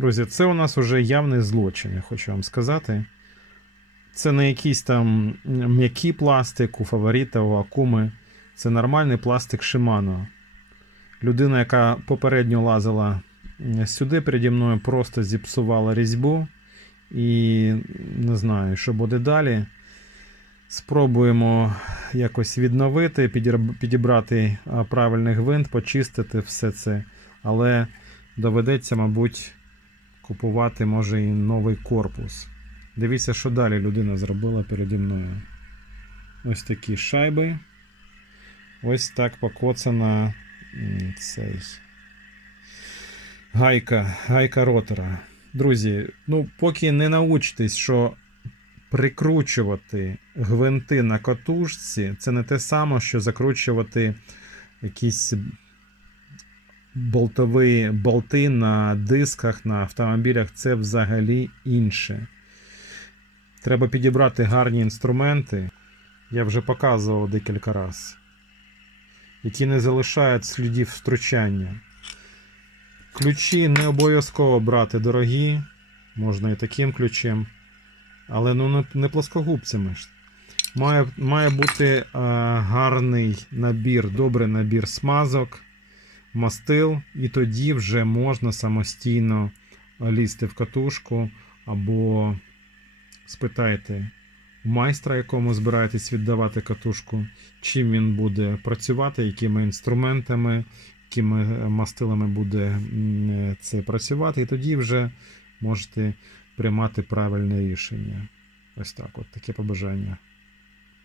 Друзі, це у нас уже явний злочин, я хочу вам сказати. Це не якийсь там м'який пластик у фаворита, у Акуми. Це нормальний пластик Shimano. Людина, яка попередньо лазила сюди переді мною, просто зіпсувала різьбу. І не знаю, що буде далі. Спробуємо якось відновити, підібрати правильний гвинт, почистити все це. Але доведеться, мабуть, купувати може і новий корпус. Дивіться, що далі людина зробила переді мною. Ось такі шайби. Ось так покоцана цей гайка, гайка ротора. Друзі, ну поки не научитесь, що прикручувати гвинти на катушці, це не те саме, що закручувати якісь болтові болти на дисках на автомобілях. Це взагалі інше. Треба підібрати гарні інструменти. Я вже показував декілька разів, які не залишають слідів втручання. Ключі не обов'язково брати дорогі, можна і таким ключем, але ну не, плоскогубцями ж. Має, має бути е, гарний набір, добрий набір смазок, мастил, і тоді вже можна самостійно лізти в катушку або спитайте майстра, якому збираєтесь віддавати катушку, чим він буде працювати, якими інструментами, якими мастилами буде це працювати, і тоді вже можете приймати правильне рішення. Ось так, от таке побажання.